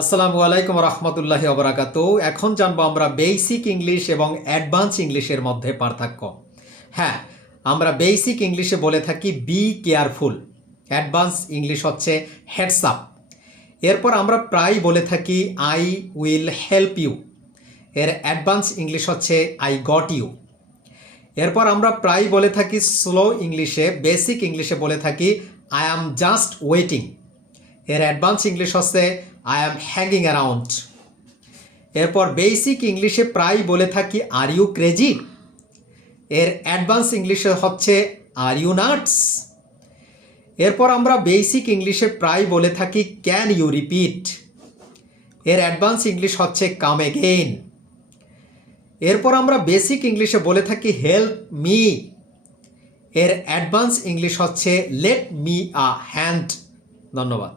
আসসালামু আলাইকুম রহমতুল্লাহি ওবরাকাতু। এখন জানবো আমরা বেসিক ইংলিশ এবং অ্যাডভান্স ইংলিশের মধ্যে পার্থক্য। হ্যাঁ, আমরা বেসিক ইংলিশে বলে থাকি বি কেয়ারফুল, অ্যাডভান্স ইংলিশ হচ্ছে হেডস আপ। এরপর আমরা প্রায় বলে থাকি আই উইল হেল্প ইউ, এর অ্যাডভান্স ইংলিশ হচ্ছে আই গট ইউ। এরপর আমরা প্রায় বলে থাকি স্লো ইংলিশে, বেসিক ইংলিশে বলে থাকি আই অ্যাম জাস্ট ওয়েটিং, এর অ্যাডভান্স ইংলিশ হচ্ছে আই অ্যাম হ্যাঙ্গিং অ্যারাউন্ড। এরপর বেসিক ইংলিশে প্রায় বলে থাকি আর ইউ ক্রেজি, এর অ্যাডভান্স ইংলিশে হচ্ছে আর ইউ নাটস। এরপর আমরা বেসিক ইংলিশে প্রায় বলে থাকি ক্যান ইউ রিপিট, এর অ্যাডভান্স ইংলিশ হচ্ছে কাম এগেইন। এরপর আমরা বেসিক ইংলিশে বলে থাকি হেল্প মি, এর অ্যাডভান্স ইংলিশ হচ্ছে লেট মি আ হ্যান্ড। ধন্যবাদ।